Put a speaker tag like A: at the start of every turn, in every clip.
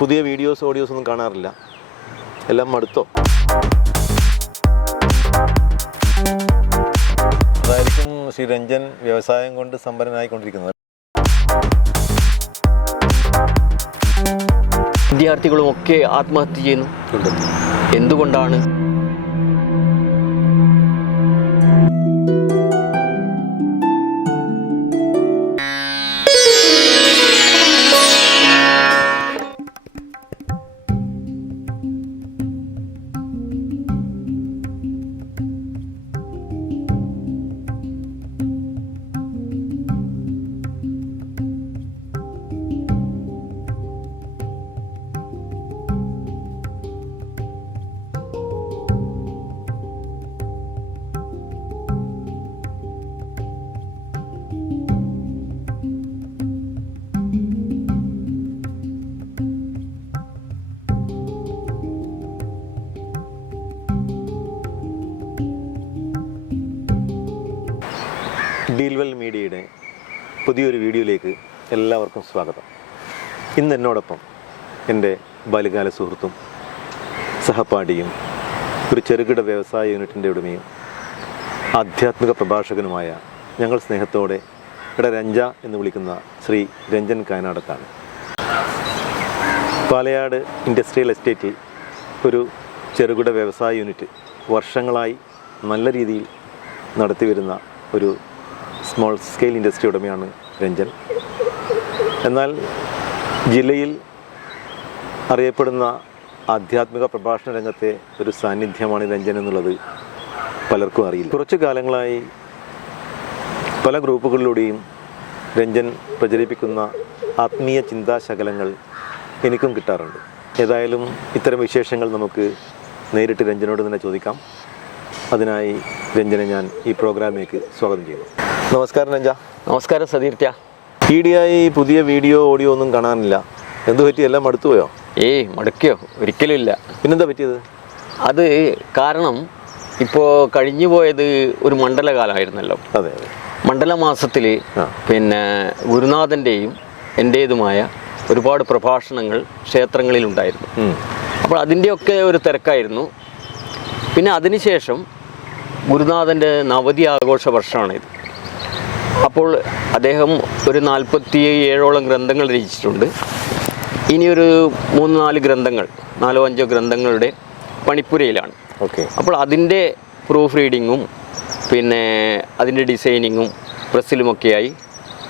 A: പുതിയ videos audios ഒന്നും കാണാറില്ല എല്ലാം മടുത്തോ അതായിരിക്കും ശ്രീ രഞ്ജൻ വ്യവസായം കൊണ്ട് സമ്പന്നനായിക്കൊണ്ടിരിക്കുന്നത്
B: വിദ്യാർത്ഥികളും ഒക്കെ ആത്മഹത്യ ചെയ്യുന്നു എന്തുകൊണ്ടാണ്
A: ഡീൽവെൽ മീഡിയയുടെ പുതിയൊരു വീഡിയോയിലേക്ക് എല്ലാവർക്കും സ്വാഗതം ഇന്ന് എന്നോടൊപ്പം എൻ്റെ ബാല്യകാല സുഹൃത്തും സഹപാഠിയും ഒരു ചെറുകിട വ്യവസായ യൂണിറ്റിൻ്റെ ഉടമയും ആധ്യാത്മിക പ്രഭാഷകനുമായ ഞങ്ങൾ സ്നേഹത്തോടെ ഇവിടെ രഞ്ജ എന്ന് വിളിക്കുന്ന ശ്രീ രഞ്ജൻ കായനാടത്താണ് പാലയാട് ഇൻഡസ്ട്രിയൽ എസ്റ്റേറ്റിൽ ഒരു ചെറുകിട വ്യവസായ യൂണിറ്റ് വർഷങ്ങളായി നല്ല രീതിയിൽ നടത്തിവരുന്ന ഒരു സ്മോൾ സ്കെയിൽ ഇൻഡസ്ട്രി ഉടമയാണ് രഞ്ജൻ എന്നാൽ ജില്ലയിൽ അറിയപ്പെടുന്ന ആധ്യാത്മിക പ്രഭാഷണ രംഗത്തെ ഒരു സാന്നിധ്യമാണ് രഞ്ജൻ എന്നുള്ളത് പലർക്കും അറിയില്ല കുറച്ചു കാലങ്ങളായി പല ഗ്രൂപ്പുകളിലൂടെയും രഞ്ജൻ പ്രചരിപ്പിക്കുന്ന ആത്മീയ ചിന്താശകലങ്ങൾ എനിക്കും കിട്ടാറുണ്ട് ഏതായാലും ഇത്തരം വിശേഷങ്ങൾ നമുക്ക് നേരിട്ട് രഞ്ജനോട് തന്നെ ചോദിക്കാം അതിനായി രഞ്ജനെ ഞാൻ ഈ പ്രോഗ്രാമിലേക്ക് സ്വാഗതം ചെയ്യുന്നു നമസ്കാരം രഞ്ജ
B: നമസ്കാരം സതീർത്യ
A: ഇ ഡി ആയി പുതിയ വീഡിയോ ഓഡിയോ ഒന്നും കാണാനില്ല എന്ത് പറ്റി എല്ലാം മടുത്തുപോയോ
B: ഏയ് മടുക്കയോ ഒരിക്കലും ഇല്ല പിന്നെന്താ പറ്റിയത് അത് കാരണം ഇപ്പോൾ കഴിഞ്ഞു പോയത് ഒരു മണ്ഡലകാലമായിരുന്നല്ലോ അതെ അതെ മണ്ഡല മാസത്തിൽ പിന്നെ ഗുരുനാഥൻ്റെയും എൻ്റേതുമായ ഒരുപാട് പ്രഭാഷണങ്ങൾ ക്ഷേത്രങ്ങളിൽ ഉണ്ടായിരുന്നു അപ്പോൾ അതിൻ്റെയൊക്കെ ഒരു തിരക്കായിരുന്നു പിന്നെ അതിനുശേഷം ഗുരുനാഥൻ്റെ നവതി ആഘോഷ വർഷമാണിത് അപ്പോൾ അദ്ദേഹം ഒരു നാൽപ്പത്തി ഏഴോളം ഗ്രന്ഥങ്ങൾ രചിച്ചിട്ടുണ്ട് ഇനിയൊരു മൂന്ന് നാല് ഗ്രന്ഥങ്ങൾ നാലോ അഞ്ചോ ഗ്രന്ഥങ്ങളുടെ പണിപ്പുരയിലാണ് ഓക്കെ അപ്പോൾ അതിൻ്റെ പ്രൂഫ് റീഡിങ്ങും പിന്നെ അതിൻ്റെ ഡിസൈനിങ്ങും പ്രസിലുമൊക്കെയായി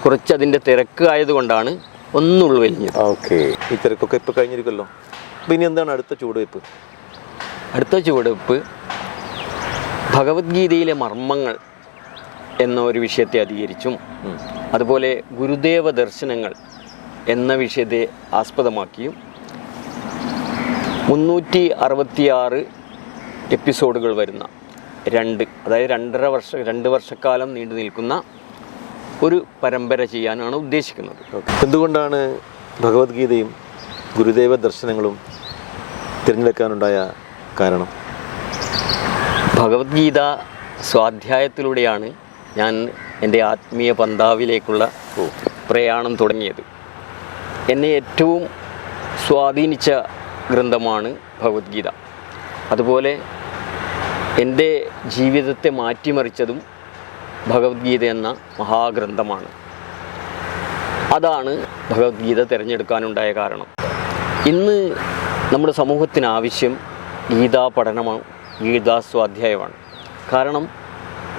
B: കുറച്ച് അതിൻ്റെ തിരക്ക് ആയതുകൊണ്ടാണ് ഒന്നുള്ളു വലിഞ്ഞത് ഓക്കെ
A: ഈ തിരക്കൊക്കെ ഇപ്പോൾ കഴിഞ്ഞിരിക്കുമല്ലോ പിന്നെ എന്താണ് അടുത്ത ചുവടുവയ്പ്പ്
B: അടുത്ത ചുവടുവയ്പ്പ് ഭഗവത്ഗീതയിലെ മർമ്മങ്ങൾ എന്ന ഒരു വിഷയത്തെ അധികരിച്ചും അതുപോലെ ഗുരുദേവ ദർശനങ്ങൾ എന്ന വിഷയത്തെ ആസ്പദമാക്കിയും മുന്നൂറ്റി അറുപത്തിയാറ് എപ്പിസോഡുകൾ വരുന്ന രണ്ട് അതായത് രണ്ടര വർഷ രണ്ട് വർഷക്കാലം നീണ്ടു നിൽക്കുന്ന ഒരു പരമ്പര ചെയ്യാനാണ് ഉദ്ദേശിക്കുന്നത്
A: എന്തുകൊണ്ടാണ് ഭഗവത്ഗീതയും ഗുരുദേവ ദർശനങ്ങളും തിരഞ്ഞെടുക്കാനുണ്ടായ കാരണം
B: ഭഗവത്ഗീത സ്വാധ്യായത്തിലൂടെയാണ് ഞാൻ എൻ്റെ ആത്മീയ പന്താവിലേക്കുള്ള പ്രയാണം തുടങ്ങിയത് എന്നെ ഏറ്റവും സ്വാധീനിച്ച ഗ്രന്ഥമാണ് ഭഗവത്ഗീത അതുപോലെ എൻ്റെ ജീവിതത്തെ മാറ്റിമറിച്ചതും ഭഗവത്ഗീത എന്ന മഹാഗ്രന്ഥമാണ് അതാണ് ഭഗവത്ഗീത തിരഞ്ഞെടുക്കാനുണ്ടായ കാരണം ഇന്ന് നമ്മുടെ സമൂഹത്തിന് ആവശ്യം ഗീതാ പഠനമാണ് ഗീതാസ്വാധ്യായമാണ് കാരണം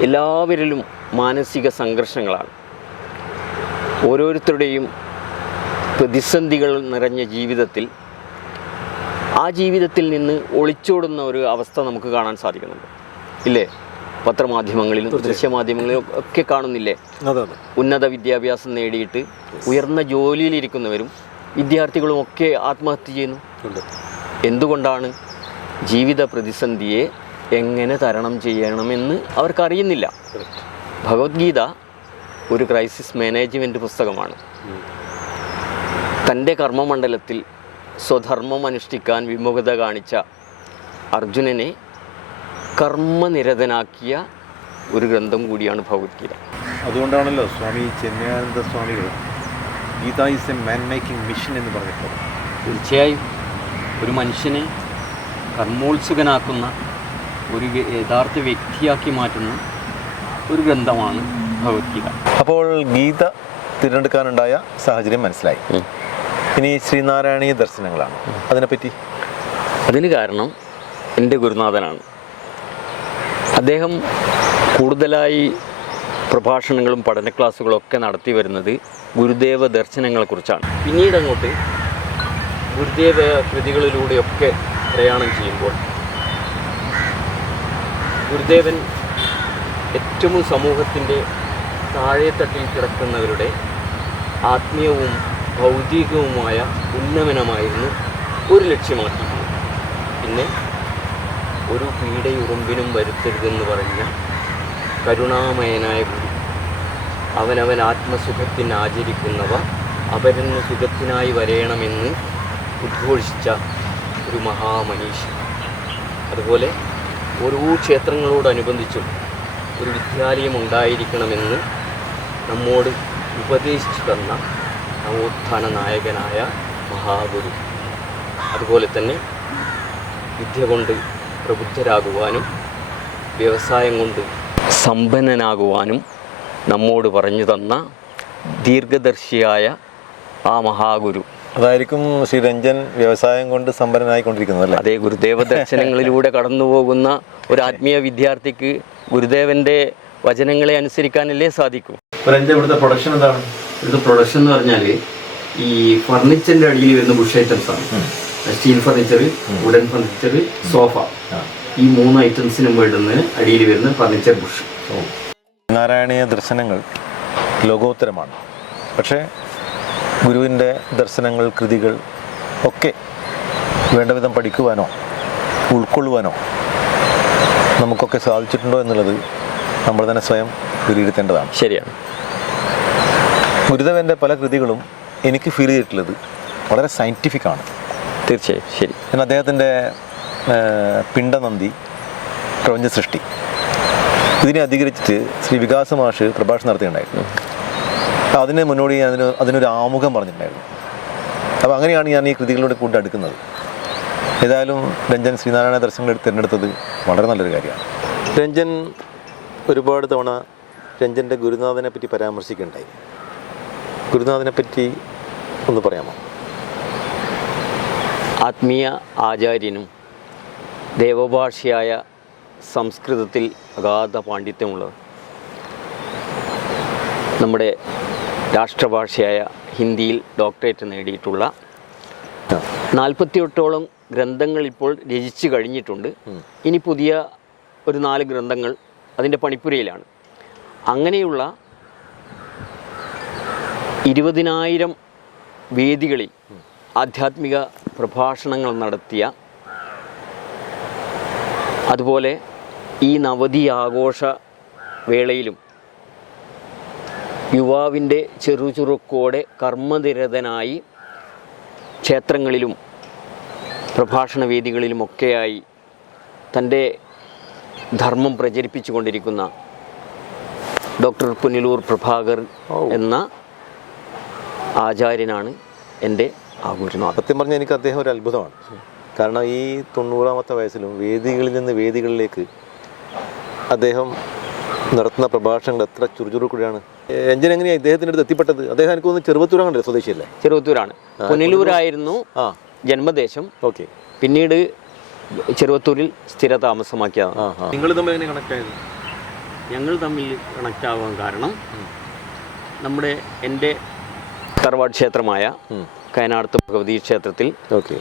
B: എല്ലാവരിലും മാനസിക സംഘർഷങ്ങളാണ് ഓരോരുത്തരുടെയും പ്രതിസന്ധികൾ നിറഞ്ഞ ജീവിതത്തിൽ ആ ജീവിതത്തിൽ നിന്ന് ഒളിച്ചോടുന്ന ഒരു അവസ്ഥ നമുക്ക് കാണാൻ സാധിക്കുന്നുണ്ട് ഇല്ലേ പത്രമാധ്യമങ്ങളിലും ദൃശ്യമാധ്യമങ്ങളിലും ഒക്കെ കാണുന്നില്ലേ ഉന്നത വിദ്യാഭ്യാസം നേടിയിട്ട് ഉയർന്ന ജോലിയിലിരിക്കുന്നവരും വിദ്യാർത്ഥികളും ഒക്കെ ആത്മഹത്യ ചെയ്യുന്നു എന്തുകൊണ്ടാണ് ജീവിത പ്രതിസന്ധിയെ എങ്ങനെ തരണം ചെയ്യണമെന്ന് അവർക്കറിയുന്നില്ല ഭഗവത്ഗീത ഒരു ക്രൈസിസ് മാനേജ്മെൻറ്റ് പുസ്തകമാണ് തൻ്റെ കർമ്മമണ്ഡലത്തിൽ സ്വധർമ്മം അനുഷ്ഠിക്കാൻ വിമുഖത കാണിച്ച അർജുനനെ കർമ്മനിരതനാക്കിയ ഒരു ഗ്രന്ഥം കൂടിയാണ് ഭഗവത്ഗീത
A: അതുകൊണ്ടാണല്ലോ സ്വാമി ചെന്നയാനന്ദ സ്വാമികൾ Gita is a man making mission എന്ന് പറഞ്ഞിട്ടുള്ളത്
B: തീർച്ചയായും ഒരു മനുഷ്യനെ കർമ്മോത്സുകനാക്കുന്ന ഒരു യഥാർത്ഥ വ്യക്തിയാക്കി മാറ്റുന്ന ഒരു ഗ്രന്ഥമാണ് ഭഗവത്ഗീത
A: അപ്പോൾ ഗീത തിരഞ്ഞെടുക്കാനുണ്ടായ സാഹചര്യം മനസ്സിലായി ഇനി ശ്രീനാരായണീയ ദർശനങ്ങളാണ് അതിനെപ്പറ്റി
B: അതിന് കാരണം എൻ്റെ ഗുരുനാഥനാണ് അദ്ദേഹം കൂടുതലായി പ്രഭാഷണങ്ങളും പഠന ക്ലാസ്സുകളൊക്കെ നടത്തി വരുന്നത് ഗുരുദേവ ദർശനങ്ങളെക്കുറിച്ചാണ് പിന്നീട് അങ്ങോട്ട് ഗുരുദേവ കൃതികളിലൂടെയൊക്കെ പ്രയാണം ചെയ്യുമ്പോൾ ഗുരുദേവൻ ഏറ്റവും സമൂഹത്തിൻ്റെ താഴെത്തട്ടിൽ കിടക്കുന്നവരുടെ ആത്മീയവും ഭൗതികവുമായ ഉന്നമനമായിരുന്നു ഒരു ലക്ഷ്യമാക്കിയിരുന്നത് പിന്നെ ഒരു പീഡയുറുമ്പിനും വരുത്തരുതെന്ന് പറഞ്ഞ കരുണാമയനായ ഗുരു അവനവൻ ആത്മസുഖത്തിന് ആചരിക്കുന്നവ അവരെന്ന് സുഖത്തിനായി വരയണമെന്ന് ഉദ്ഘോഷിച്ച ഒരു മഹാമനീഷ് അതുപോലെ ഓരോ ക്ഷേത്രങ്ങളോടനുബന്ധിച്ചും ഒരു വിദ്യാലയം ഉണ്ടായിരിക്കണമെന്ന് നമ്മോട് ഉപദേശിച്ചു തന്ന നവോത്ഥാന നായകനായ മഹാഗുരു അതുപോലെ തന്നെ വിദ്യ കൊണ്ട് പ്രബുദ്ധരാകുവാനും വ്യവസായം കൊണ്ട് സമ്പന്നനാകുവാനും നമ്മോട് പറഞ്ഞു തന്ന ദീർഘദർശിയായ ആ മഹാഗുരു
A: അതായിരിക്കും ശ്രീ രഞ്ജൻ വ്യവസായം കൊണ്ട് സമ്പന്നനായിക്കൊണ്ടിരിക്കുന്നത് അല്ലേ
B: അതേ ഗുരുദേവ ദർശനങ്ങളിലൂടെ കടന്നു പോകുന്ന ഒരു ആത്മീയ വിദ്യാർത്ഥിക്ക് ഗുരുദേവന്റെ വചനങ്ങളെ അനുസരിക്കാനല്ലേ സാധിക്കൂ
A: ഇവിടുത്തെ പ്രൊഡക്ഷൻ എന്താണ്
C: ഇവിടുത്തെ പ്രൊഡക്ഷൻ എന്ന് പറഞ്ഞാൽ ഈ ഫർണിച്ചറിന്റെ അടിയിൽ വരുന്ന ബുഷ് ഐറ്റംസ് ആണ് steel furniture wooden furniture sofa ഈ മൂന്ന് ഐറ്റംസിനും വേണ്ടുന്ന അടിയിൽ വരുന്ന ഫർണിച്ചർ ബുഷ്
A: നാരായണീയ ദർശനങ്ങൾ ലോകോത്തരമാണ് പക്ഷേ ഗുരുവിൻ്റെ ദർശനങ്ങൾ കൃതികൾ ഒക്കെ വേണ്ടവിധം പഠിക്കുവാനോ ഉൾക്കൊള്ളുവാനോ നമുക്കൊക്കെ സാധിച്ചിട്ടുണ്ടോ എന്നുള്ളത് നമ്മൾ തന്നെ സ്വയം വിലയിരുത്തേണ്ടതാണ് ശരിയാണ് ഗുരുദേവന്റെ പല കൃതികളും എനിക്ക് ഫീൽ ചെയ്തിട്ടുള്ളത് വളരെ സയന്റിഫിക് ആണ്
B: തീർച്ചയായും ശരി
A: എന്നാൽ അദ്ദേഹത്തിൻ്റെ പിണ്ടനന്ദി പ്രപഞ്ച സൃഷ്ടി ഇതിനെ അധികരിച്ചിട്ട് ശ്രീ വികാസ മാഷ് പ്രഭാഷണം നടത്തിയിട്ടുണ്ടായിരുന്നു അതിന് മുന്നോടി ഞാൻ അതിന് അതിനൊരു ആമുഖം പറഞ്ഞിട്ടുണ്ടായിരുന്നു അപ്പോൾ അങ്ങനെയാണ് ഞാൻ ഈ കൃതികളിലൂടെ കൂട്ടി അടുക്കുന്നത് ഏതായാലും രഞ്ജൻ ശ്രീനാരായണ ദർശനങ്ങൾ തിരഞ്ഞെടുത്തത് വളരെ നല്ലൊരു കാര്യമാണ് രഞ്ജൻ ഒരുപാട് തവണ രഞ്ജൻ്റെ ഗുരുനാഥനെ പറ്റി പരാമർശിക്കുകയുണ്ടായി ഗുരുനാഥനെ പറ്റി ഒന്ന് പറയാമോ
B: ആത്മീയ ആചാര്യനും ദേവഭാഷയായ സംസ്കൃതത്തിൽ അഗാധ പാണ്ഡിത്യമുള്ളത് നമ്മുടെ രാഷ്ട്രഭാഷയായ ഹിന്ദിയിൽ ഡോക്ടറേറ്റ് നേടിയിട്ടുള്ള നാൽപ്പത്തിയെട്ടോളം ഗ്രന്ഥങ്ങൾ ഇപ്പോൾ രചിച്ചു കഴിഞ്ഞിട്ടുണ്ട് ഇനി പുതിയ ഒരു നാല് ഗ്രന്ഥങ്ങൾ അതിൻ്റെ പണിപ്പുരയിലാണ് അങ്ങനെയുള്ള ഇരുപതിനായിരം വേദികളിൽ ആധ്യാത്മിക പ്രഭാഷണങ്ങൾ നടത്തിയ അതുപോലെ ഈ നവതി ആഘോഷ വേളയിലും യുവാവിൻ്റെ ചെറുചുറുക്കോടെ കർമ്മനിരതനായി ക്ഷേത്രങ്ങളിലും പ്രഭാഷണ വേദികളിലുമൊക്കെയായി തൻ്റെ ധർമ്മം പ്രചരിപ്പിച്ചു കൊണ്ടിരിക്കുന്ന ഡോക്ടർ പുനലൂർ പ്രഭാകർ എന്ന ആചാര്യനാണ് എൻ്റെ ആ
A: സത്യം പറഞ്ഞാൽ എനിക്ക് അദ്ദേഹം ഒരു അത്ഭുതമാണ് കാരണം ഈ തൊണ്ണൂറാമത്തെ വയസ്സിലും വേദികളിൽ നിന്ന് വേദികളിലേക്ക് അദ്ദേഹം നടത്തുന്ന പ്രഭാഷണങ്ങൾ എത്ര ചുറുചുറുക്കൂടിയാണ് എഞ്ചിൻ എങ്ങനെയാണ് ഇദ്ദേഹത്തിൻ്റെ അടുത്ത് എത്തിപ്പെട്ടത് അദ്ദേഹം എനിക്ക് തോന്നുന്നു ചെറുപത്തൂരാണ് സ്വദേശിയല്ലേ
B: ചെറുപത്തൂരാണ് പുനലൂരായിരുന്നു ജന്മദേശം ഓക്കെ പിന്നീട് ചെറുവത്തൂരിൽ സ്ഥിര താമസമാക്കിയതാണ്
A: നിങ്ങൾ തമ്മിൽ എങ്ങനെ കണക്ട് ആയത്
B: ഞങ്ങൾ തമ്മിൽ കണക്റ്റ് ആവാൻ കാരണം നമ്മുടെ എൻ്റെ കർവാട് ക്ഷേത്രമായ കയനാടത്ത് ഭഗവതി ക്ഷേത്രത്തിൽ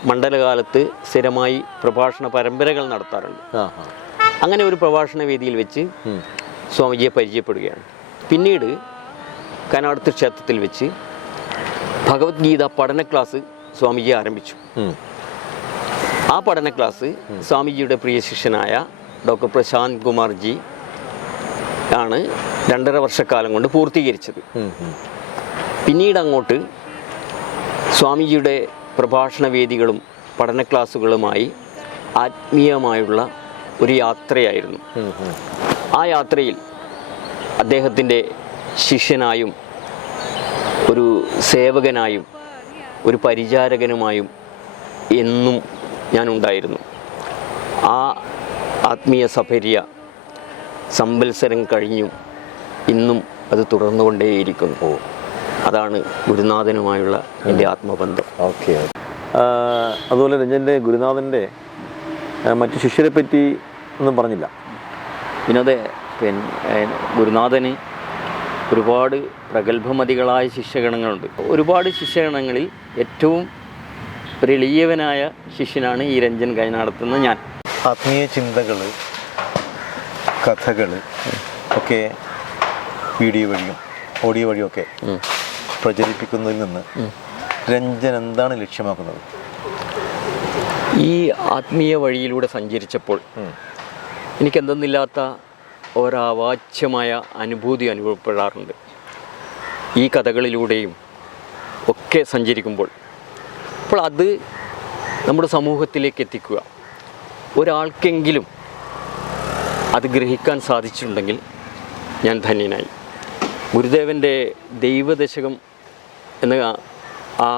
B: മണ്ഡലകാലത്ത് സ്ഥിരമായി പ്രഭാഷണ പരമ്പരകൾ നടത്താറുണ്ട് അങ്ങനെ ഒരു പ്രഭാഷണ വേദിയിൽ വെച്ച് സ്വാമിജിയെ പരിചയപ്പെടുകയാണ് പിന്നീട് കനാടത്ത് ക്ഷേത്രത്തിൽ വെച്ച് ഭഗവത്ഗീത പഠന ക്ലാസ് സ്വാമിജി ആരംഭിച്ചു ആ പഠന ക്ലാസ് സ്വാമിജിയുടെ പ്രിയ ശിഷ്യനായ ഡോക്ടർ പ്രശാന്ത് കുമാർജി ആണ് രണ്ടര വർഷക്കാലം കൊണ്ട് പൂർത്തീകരിച്ചത് പിന്നീട് അങ്ങോട്ട് സ്വാമിജിയുടെ പ്രഭാഷണ വേദികളും പഠന ക്ലാസ്സുകളുമായി ആത്മീയമായുള്ള ഒരു യാത്രയായിരുന്നു ആ യാത്രയിൽ അദ്ദേഹത്തിൻ്റെ ശിഷ്യനായും ഒരു സേവകനായും ഒരു പരിചാരകനുമായും എന്നും ഞാനുണ്ടായിരുന്നു ആ ആത്മീയ സഭര്യ സമ്പത്സരം കഴിഞ്ഞും ഇന്നും അത് തുടർന്നുകൊണ്ടേയിരിക്കുന്നു അതാണ് ഗുരുനാഥനുമായുള്ള എൻ്റെ ആത്മബന്ധം ഓക്കെ
A: അതുപോലെ രഞ്ജൻ്റെ ഗുരുനാഥൻ്റെ മറ്റു ശിഷ്യരെ പറ്റി ഒന്നും പറഞ്ഞില്ല
B: വിനോദ പിന്നെ ഗുരുനാഥന് ഒരുപാട് പ്രഗത്ഭമതികളായ ശിഷ്യഗണങ്ങളുണ്ട് ഒരുപാട് ശിഷ്യഗണങ്ങളിൽ ഏറ്റവും പ്രളീയവനായ ശിഷ്യനാണ് ഈ രഞ്ജൻ നടത്തുന്ന ഞാൻ
A: ആത്മീയ ചിന്തകൾ കഥകൾ ഒക്കെ വീഡിയോ വഴിയും ഓഡിയോ ഒക്കെ പ്രചരിപ്പിക്കുന്നതിൽ നിന്ന് രഞ്ജൻ എന്താണ് ലക്ഷ്യമാക്കുന്നത്
B: ഈ ആത്മീയ വഴിയിലൂടെ സഞ്ചരിച്ചപ്പോൾ എനിക്കെന്തെന്നില്ലാത്ത ഒരാവാച്യമായ അനുഭൂതി അനുഭവപ്പെടാറുണ്ട് ഈ കഥകളിലൂടെയും ഒക്കെ സഞ്ചരിക്കുമ്പോൾ അപ്പോൾ അത് നമ്മുടെ സമൂഹത്തിലേക്ക് എത്തിക്കുക ഒരാൾക്കെങ്കിലും അത് ഗ്രഹിക്കാൻ സാധിച്ചിട്ടുണ്ടെങ്കിൽ ഞാൻ ധന്യനായി ഗുരുദേവൻ്റെ ദൈവദശകം എന്ന ആ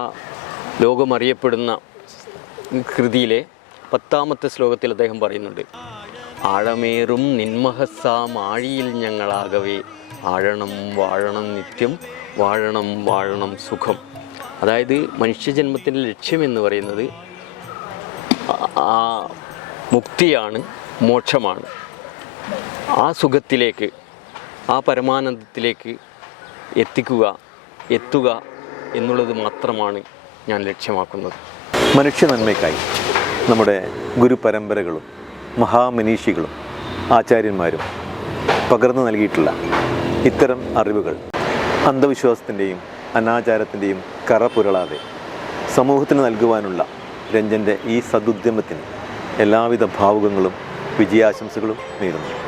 B: ലോകമറിയപ്പെടുന്ന കൃതിയിലെ പത്താമത്തെ ശ്ലോകത്തിൽ അദ്ദേഹം പറയുന്നുണ്ട് ആഴമേറും നിന്മഹസ്സാം ആഴിയിൽ ഞങ്ങളാകവേ ആഴണം വാഴണം നിത്യം വാഴണം വാഴണം സുഖം അതായത് മനുഷ്യജന്മത്തിൻ്റെ ലക്ഷ്യമെന്ന് പറയുന്നത് ആ മുക്തിയാണ് മോക്ഷമാണ് ആ സുഖത്തിലേക്ക് ആ പരമാനന്ദത്തിലേക്ക് എത്തിക്കുക എത്തുക എന്നുള്ളത് മാത്രമാണ് ഞാൻ ലക്ഷ്യമാക്കുന്നത്
A: മനുഷ്യ നന്മയ്ക്കായി നമ്മുടെ ഗുരുപരമ്പരകളും മഹാമനീഷികളും ആചാര്യന്മാരും പകർന്നു നൽകിയിട്ടുള്ള ഇത്തരം അറിവുകൾ അന്ധവിശ്വാസത്തിൻ്റെയും അനാചാരത്തിൻ്റെയും കറപുരളാതെ സമൂഹത്തിന് നൽകുവാനുള്ള രഞ്ജൻ്റെ ഈ സദുദ്യമത്തിന് എല്ലാവിധ ഭാവുകങ്ങളും വിജയാശംസകളും നേരുന്നു